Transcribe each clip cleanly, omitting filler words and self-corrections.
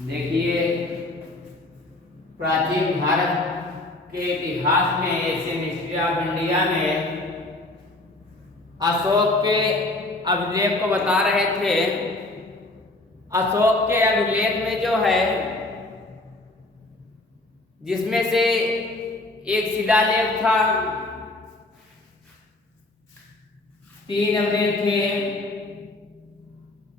देखिए, प्राचीन भारत के इतिहास में एशियन हिस्ट्री ऑफ इंडिया में अशोक के अभिलेख को बता रहे थे। अशोक के अभिलेख में जो है, जिसमें से एक शिलालेख था, 3 अभिलेख थे।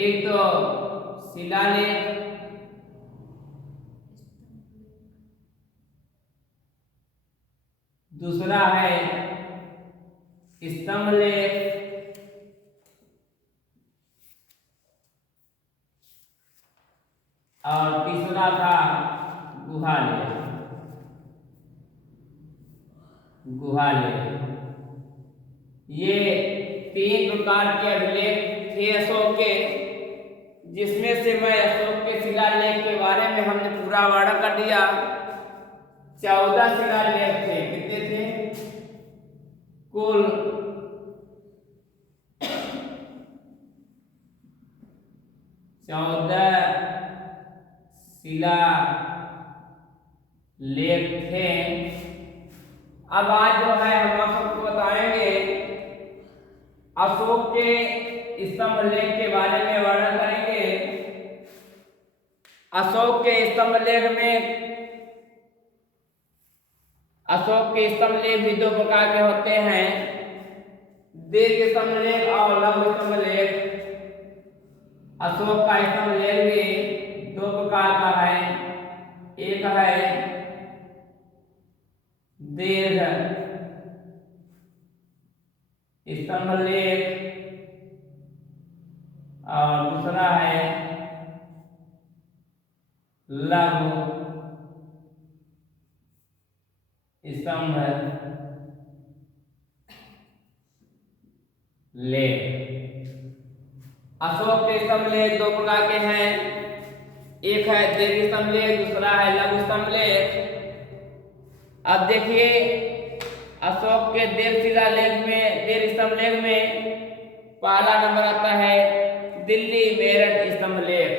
एक तो शिलालेख, दूसरा है स्तंभ लेख और तीसरा था गुहा लेख। ये 3 प्रकार के अभिलेख थे अशोक के, जिसमें से मैं अशोक के शिलालेख के बारे में हमने पूरा वर्णन कर दिया। 14 शिलालेख थे। कितने थे? कुल 14 शिलालेख थे। अब आज जो है हम आप सबको बताएंगे अशोक के स्तंभ लेख के बारे में वर्णन करेंगे। अशोक के स्तंभ लेख भी 2 प्रकार के होते हैं, दीर्घ स्तंभ लेख और लघु स्तंभ लेख। अशोक का स्तंभ लेख भी 2 प्रकार का है। एक है दीर्घ स्तंभ लेख और दूसरा है लघु स्तंभ लेख। अशोक के स्तंभ लेख 2 प्रकार के हैं। एक है दीर्घ स्तंभ लेख, दूसरा है लघु स्तंभ लेख। अब देखिए, अशोक के दीर्घ स्तंभ लेख में पहला नंबर आता है दिल्ली मेरठ स्तंभ लेख।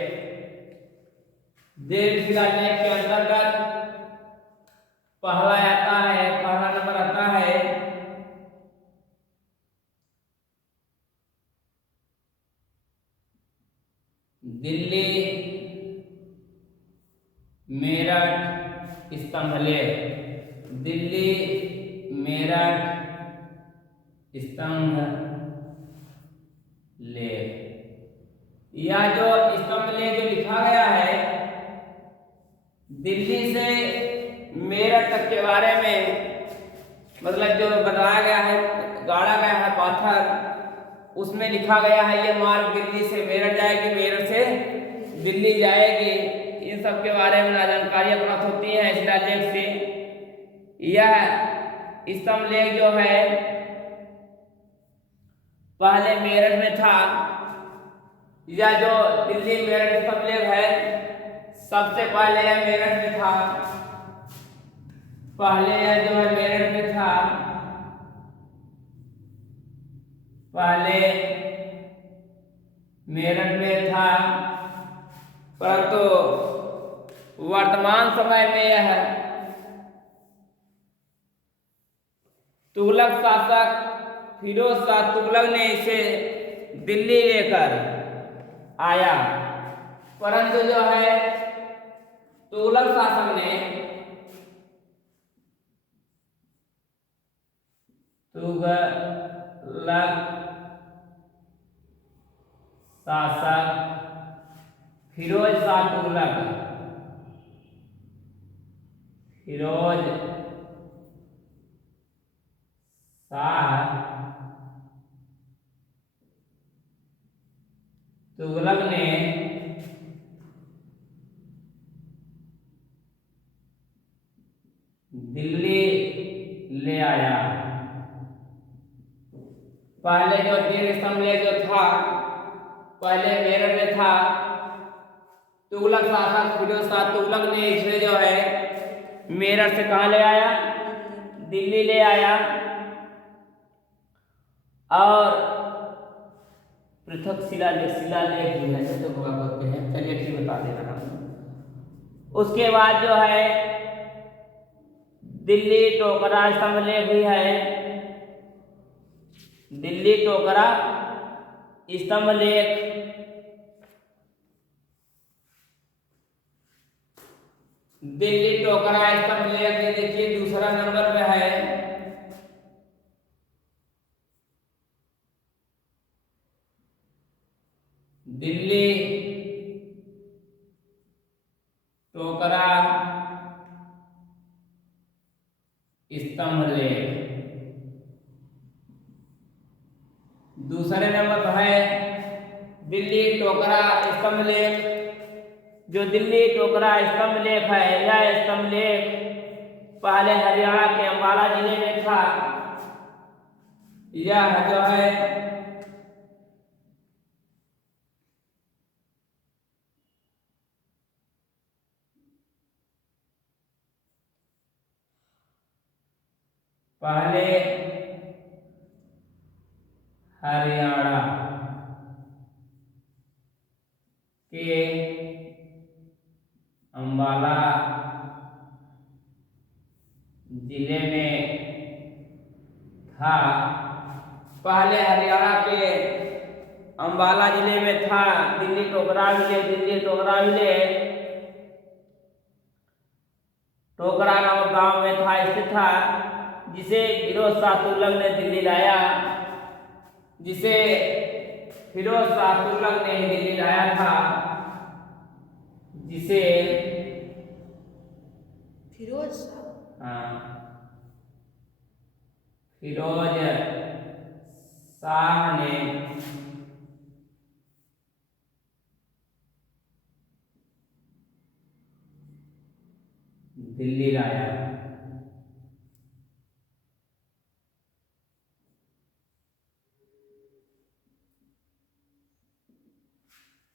दीर्घ शिलालेख के अंतर्गत पहला नंबर आता है दिल्ली मेरठ स्तंभ लेख। दिल्ली मेरठ स्तंभ लेख। यह जो स्तंभ लेख जो लिखा गया है, दिल्ली से मेरठ तक के बारे में, मतलब जो बनाया गया है, गाड़ा गया है पाथर, उसमें लिखा गया है ये मार्ग दिल्ली से मेरठ जाएगी, मेरठ से दिल्ली जाएगी। इन सब के बारे में जानकारियां प्राप्त होती हैं शिलालेख से। यह स्तंभ लेख जो है पहले मेरठ में था। यह जो दिल्ली मेरठ स्तंभ लेख है, सबसे पहले यह मेरठ में था। पहले यह जो है मेरठ में था, पहले मेरठ में था, परंतु वर्तमान समय में यह तुगलक शासक फिरोज शाह तुगलक ने इसे दिल्ली लेकर आया। परंतु जो है तुगलक शासक ने फिरोज शाह तुगलक ने दिल्ली ले आया। पहले जो दीर्घ स्तंभ लेख जो था, पहले मेरठ में था। तुगलक शासक फिरोज शाह तुगलक ने इसे जो है मेरठ से कहाँ ले आया? दिल्ली ले आया। और पृथक शिलालेख भी है, तो होगा करते हैं। चलिए ठीक बता दे रहा हूँ। उसके बाद जो है दिल्ली टोकरा स्तंभ लेख भी है, दिल्ली टोकरा स्तंभ लेख। दिल्ली टोकरा स्तंभ लेख ये देखिए दूसरा नंबर पे है। दिल्ली टोकरा स्तंभ लेख दूसरे नंबर पर है दिल्ली टोकरा स्तंभ लेख। जो दिल्ली टोकरा स्तंभ लेख है, यह स्तंभ लेख पहले हरियाणा के अंबाला जिले में था। यह जो है पहले हरियाणा के अंबाला जिले में था। पहले हरियाणा के अंबाला जिले में था दिल्ली टोकरा विलेज। दिल्ली टोकरा विलेज टोकरा नामक गांव में था, स्थित था, जिसे फिरोज शाह तुगलक ने दिल्ली लाया। जिसे फिरोज शाह तुगलक ने दिल्ली लाया था, जिसे फिरोज शाह फिरोज शाह ने दिल्ली लाया।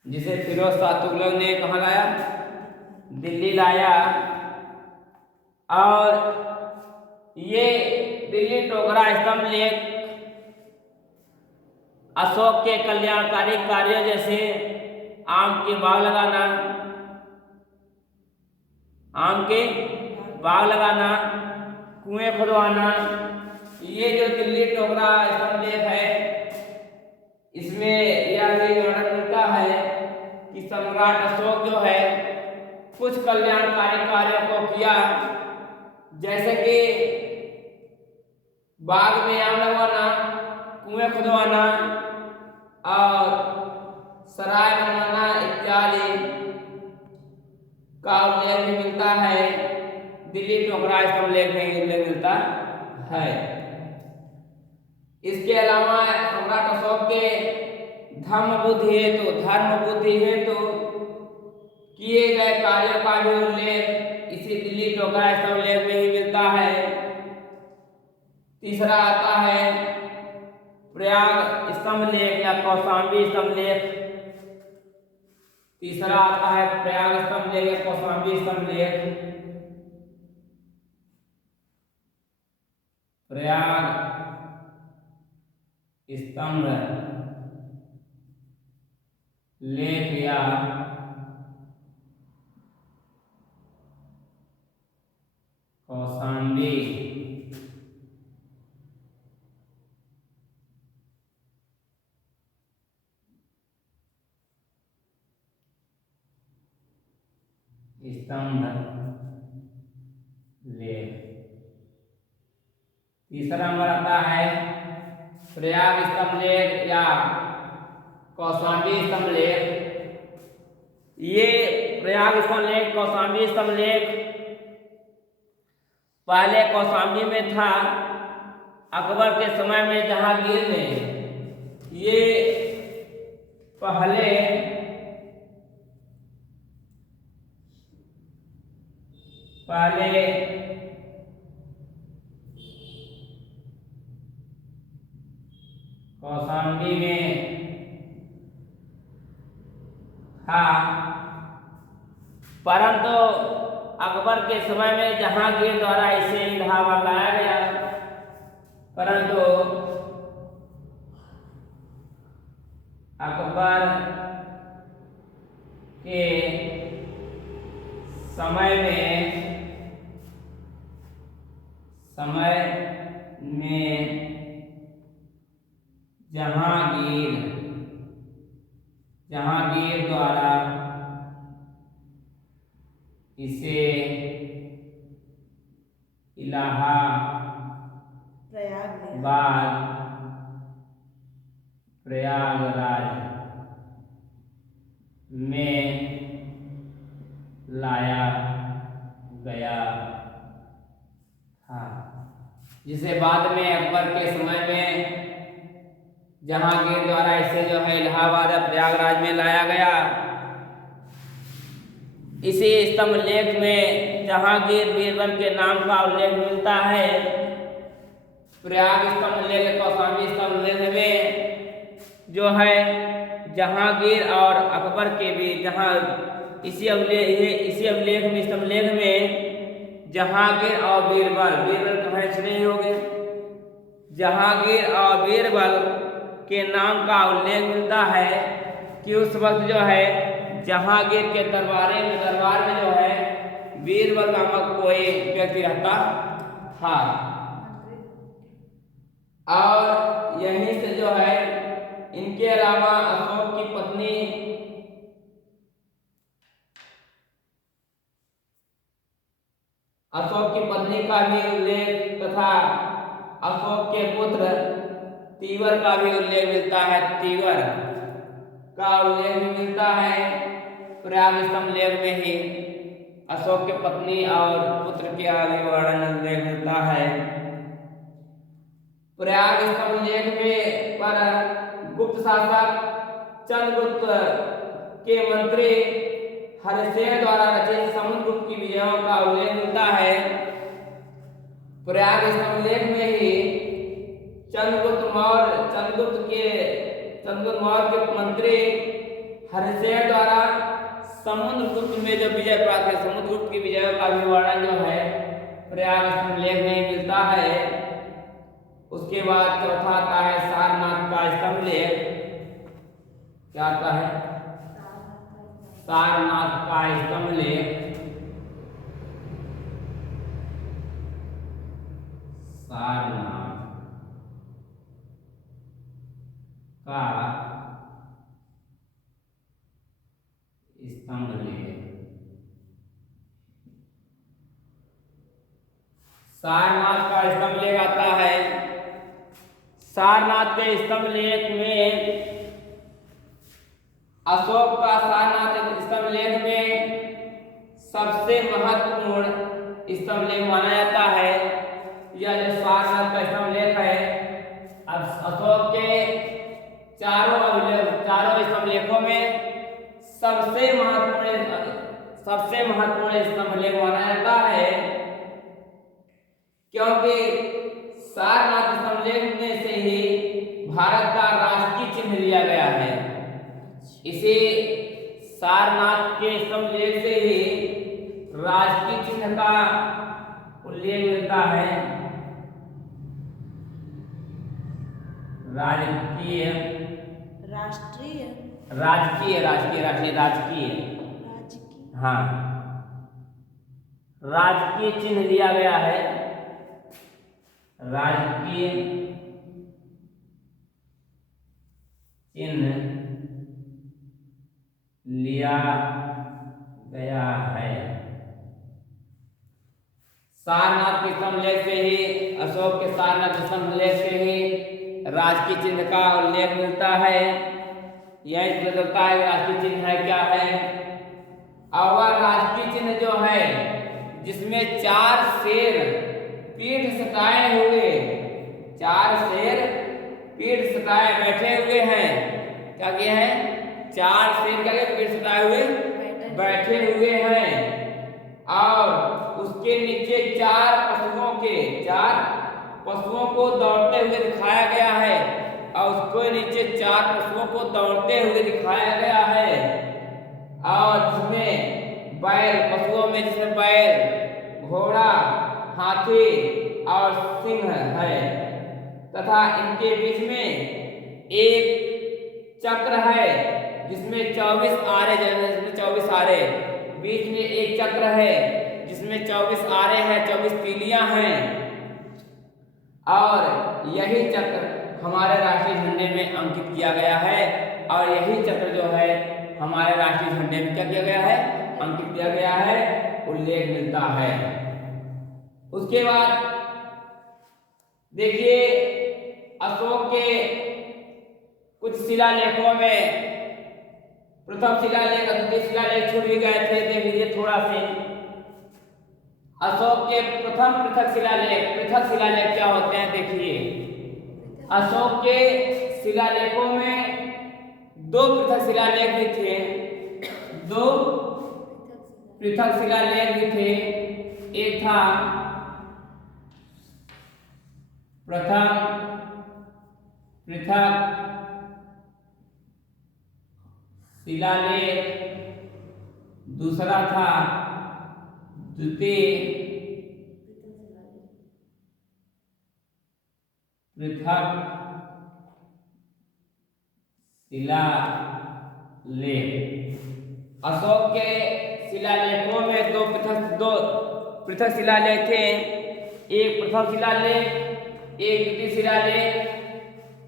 जिसे फिरोज शाह तुगलक ने कहाँ लाया? दिल्ली लाया। और ये दिल्ली टोकरा स्तंभ लेख अशोक के कल्याणकारी कार्यों जैसे आम के बाग लगाना, आम के बाग लगाना, कुएं खुदवाना, ये जो दिल्ली टोकरा स्तंभ लेख है, इसमें यह भी वर्णन मिलता है कि सम्राट अशोक जो है कुछ कल्याणकारी कार्यों को किया, जैसे कि बाग में आम लगवाना, कुएं खुदवाना और सराय बनवाना इत्यादि का उल्लेख भी मिलता है। दिल्ली टोकरा स्तंभ लेख में उल्लेख मिलता है। इसके अलावा सम्राट अशोक के धर्म बुद्धि हेतु किए गए कार्यों का भी उल्लेख इसी दिल्ली टोकरा स्तंभ लेख में ही मिलता है। तीसरा आता है प्रयाग स्तंभ लेख या कौशाम्बी स्तंभ लेख। तीसरा आता है प्रयाग स्तंभ लेख या कौशाम्बी स्तंभ लेख। प्रयाग स्तंभ लेख या कौशाम्बी स्तंभ लेख। तीसरा नंबर आता है प्रयाग स्तंभ लेख या कौशाम्बी स्तंभ लेख। ये प्रयाग स्तंभ लेख, कौशाम्बी स्तंभ लेख पहले कौशाम्बी में था। अकबर के समय में जहांगीर ने ये पहले कौशाम्बी में था, परंतु अकबर के समय में जहांगीर द्वारा इसे इलाहाबाद लाया गया, परंतु अकबर के समय में जहांगीर द्वारा इसे प्रयागराज में लाया गया था, जिसे बाद में अकबर के समय में जहांगीर द्वारा इसे जो है इलाहाबाद प्रयागराज में लाया गया। इसी स्तंभ लेख में जहांगीर बीरबल के नाम का उल्लेख मिलता है। प्रयाग स्तंभ लेख कौशाम्बी स्तंभ लेख में जो है जहांगीर और अकबर के बीच इसी अभिलेख में स्तंभ लेख में जहांगीर और बीरबल कहाँ नहीं हो गए, जहांगीर और बीरबल के नाम का उल्लेख मिलता है कि उस वक्त जो है जहांगीर के दरबार में जो है बीरबल नामक कोई व्यक्ति रहता था। और यहीं से जो है इनके अलावा अशोक की पत्नी का भी उल्लेख तथा अशोक के पुत्र तीवर का भी उल्लेख मिलता है। तीवर का उल्लेख भी मिलता है प्रयाग स्तंभ लेख में ही। अशोक के पत्नी और पुत्र के आगे वर्णन उल्लेख मिलता है। प्रयाग स्तंभ लेख में पर गुप्त शासक चंद्रगुप्त के मंत्री हरिसेन द्वारा रचित समुद्रगुप्त की विजयों का उल्लेख मिलता है। प्रयाग स्तंभ लेख में ही चंद्रगुप्त मौर्य के मंत्री हरिसेन द्वारा समुद्रगुप्त में जो विजय प्राप्त है, समुद्रगुप्त की विजयों का भी वर्णन जो है प्रयाग स्तंभ लेख में मिलता है। उसके बाद चौथा आता है सारनाथ का स्तंभ लेख। क्या आता है? सारनाथ का स्तंभ लेख। सारनाथ का स्तंभ लेख। सारनाथ का स्तंभ लेख आता है। सारनाथ के स्तंभ लेख में अशोक का सारनाथ स्तंभ लेख में सबसे महत्वपूर्ण स्तंभ लेख माना जाता है। यह जो सारनाथ का स्तंभ लेख है, अब अशोक के चारों स्तंभ लेखों में सबसे महत्वपूर्ण स्तंभ लेख माना जाता है, क्योंकि सारनाथ स्तंभ लेख में से ही भारत का राष्ट्रीय चिन्ह लिया गया है। इसी सारनाथ के स्तंभ लेख से ही राष्ट्रीय चिन्ह का उल्लेख मिलता है। राजकीय हाँ, राजकीय चिन्ह लिया गया है। राजकीय चिन्ह लिया गया है। सारनाथ के स्तंभ लेख से ही, अशोक के सारनाथ स्तंभ लेख से ही राजकीय चिन्ह का उल्लेख मिलता है। यह बदलता है राजकीय चिन्ह है क्या है। और राजकीय चिन्ह जो है जिसमें 4 शेर पीठ सटाए हुए, 4 शेर पीठ सटाए बैठे हुए हैं। क्या किया है? 4 शेर क्या पीठ सटाए हुए बैठे हुए हैं। और उसके नीचे 4 पशुओं को दौड़ते हुए दिखाया गया है। और उसके नीचे 4 पशुओं को दौड़ते हुए दिखाया गया है। और जिसमें पशुओं में जिसमें बैल, घोड़ा, हाथी और सिंह है, तथा इनके बीच में एक चक्र है जिसमें 24 आरे बीच में एक चक्र है जिसमें 24 आरे हैं, 24 तीलियां हैं, और यही चक्र हमारे राष्ट्रीय झंडे में अंकित किया गया है। और यही चक्र जो है हमारे राष्ट्रीय झंडे में क्या किया गया है, अंकित किया गया है, उल्लेख मिलता है। उसके बाद देखिए अशोक के कुछ शिलालेखों में प्रथम शिलालेख, द्वितीय शिलालेख छूट भी गए थे, देख लीजिए थोड़ा से। अशोक के प्रथम पृथक शिलालेख क्या होते हैं देखिए। अशोक के शिलालेखों में दो पृथक शिलालेख भी थे, दो पृथक शिलालेख भी थे। एक था प्रथम पृथक शिलालेख, दूसरा था द्वितीय पृथक शिलालेख। अशोक के शिलालेखों में दो पृथक शिलालेख थे, एक प्रथम शिलालेख, एक द्वितीय शिलालेख।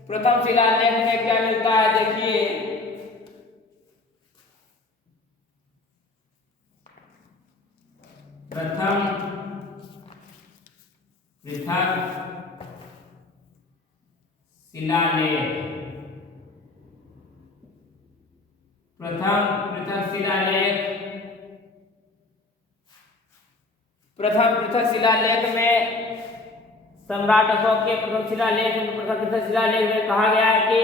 प्रथम शिलालेख में क्या मिलता है देखिए, प्रथम पृथक शिलालेख, प्रथम पृथक शिलालेख में सम्राट अशोक के प्रथम पृथक शिलालेख में कहा गया है कि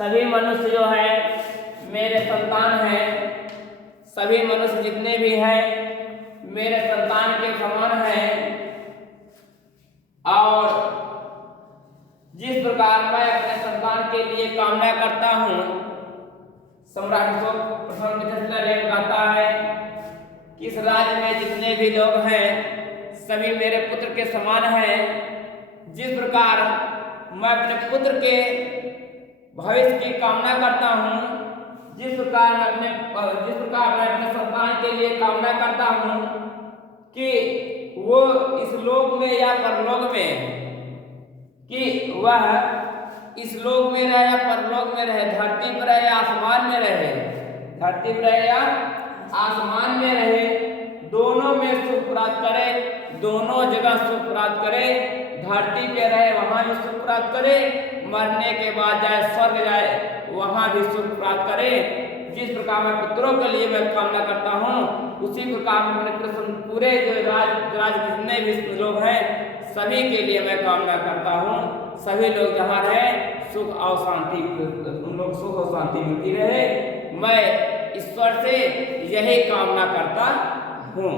सभी मनुष्य जो है मेरे संतान हैं, सभी मनुष्य जितने भी हैं मेरे संतान के समान हैं, और जिस प्रकार मैं अपने संतान के लिए कामना करता हूँ, सम्राट अशोक प्रथम पृथक शिलालेख कहता है कि इस राज्य में जितने भी लोग हैं सभी मेरे पुत्र के समान हैं। जिस प्रकार मैं अपने पुत्र के भविष्य की कामना करता हूँ, जिस प्रकार मैं अपने संतान के लिए कामना करता हूँ कि वो इस लोक में या परलोक में, कि वह इस लोक में रहे या परलोक में रहे, धरती पर रहे या आसमान में रहे, धरती पर रहे या आसमान में रहे, दोनों में सुख प्राप्त करे, दोनों जगह सुख प्राप्त करे, धरती पे रहे वहां भी सुख प्राप्त करे, मरने के बाद जाए स्वर्ग जाए वहां भी सुख प्राप्त करे। जिस प्रकार मैं पुत्रों के लिए मैं कामना करता हूँ, उसी प्रकार मैं पूरे जो राज जितने भी लोग हैं सभी के लिए मैं कामना करता हूँ, सभी लोग जहाँ रहे सुख और शांति, उन लोग सुख और शांति मिलती रहे। मैं ईश्वर से यही कामना करता हूँ।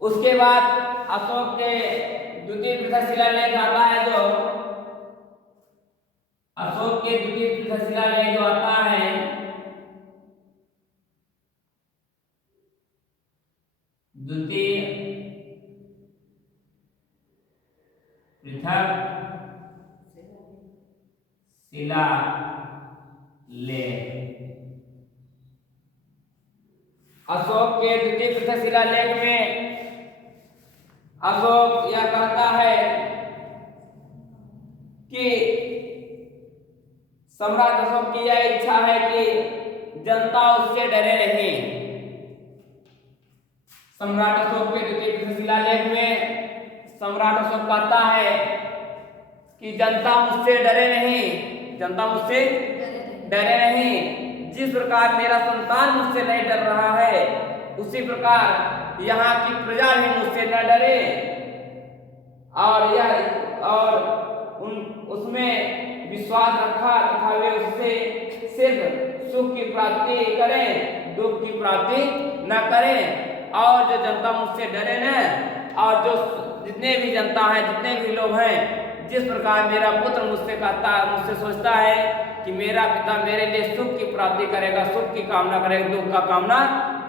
उसके बाद अशोक के द्वितीय पृथक शिलालेख आता है, जो अशोक के द्वितीय पृथक शिलालेख जो आता है, द्वितीय पृथक शिलालेख। अशोक के द्वितीय पृथक शिलालेख में अशोक यह कहता है कि सम्राट अशोक की यह इच्छा है कि जनता उससे डरे नहीं। सम्राट अशोक के द्वितीय पृथक शिलालेख में सम्राट अशोक कहता है कि जनता मुझसे डरे नहीं, जनता मुझसे डरे नहीं। जिस प्रकार मेरा संतान मुझसे नहीं डर रहा है, उसी प्रकार यहाँ की प्रजा भी मुझसे न डरे, और उसमें विश्वास रखा तथा वे उससे सिर्फ सुख की प्राप्ति करें, दुख की प्राप्ति न करें। और जो जनता मुझसे डरे न, और जो जितने भी जनता है, जितने भी लोग हैं, जिस प्रकार मेरा पुत्र मुझसे सोचता है कि मेरा पिता मेरे लिए सुख की प्राप्ति करेगा, सुख की कामना करेगा, दुख का कामना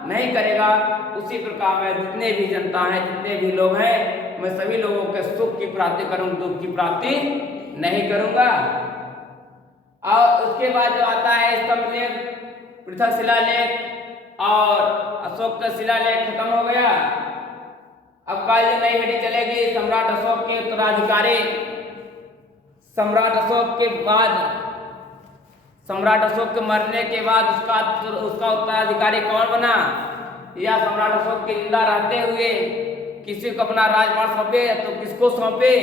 नहीं करेगा, उसी प्रकार मैं जितने भी जनता हैं, जितने भी लोग हैं, मैं सभी लोगों के सुख की प्राप्ति करूंगा, दुख की प्राप्ति नहीं करूंगा। और उसके बाद जो आता है स्तंभलेख, पृथक शिलालेख, और अशोक का शिलालेख खत्म हो गया। अब कल नई हड्डी चलेगी सम्राट अशोक के उत्तराधिकारी। सम्राट अशोक के बाद, सम्राट अशोक के मरने के बाद उसका उत्तराधिकारी कौन बना, या सम्राट अशोक के जिंदा रहते हुए किसी को अपना राजपाट सौंपे तो किसको सौंपे,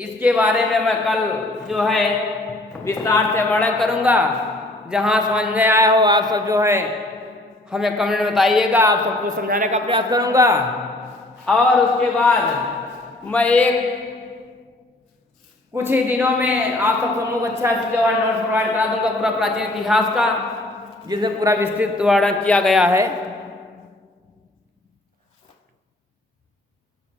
इसके बारे में मैं कल जो है विस्तार से वर्णन करूंगा। जहां समझ में आया हो आप सब जो है हमें कमेंट में बताइएगा, आप सबको समझाने का प्रयास करूंगा। और उसके बाद मैं कुछ ही दिनों में आप सब समूह अच्छा जो है नोट्स प्रोवाइड करा दूंगा पूरा प्राचीन इतिहास का, जिसमें पूरा विस्तृत वर्णन किया गया है।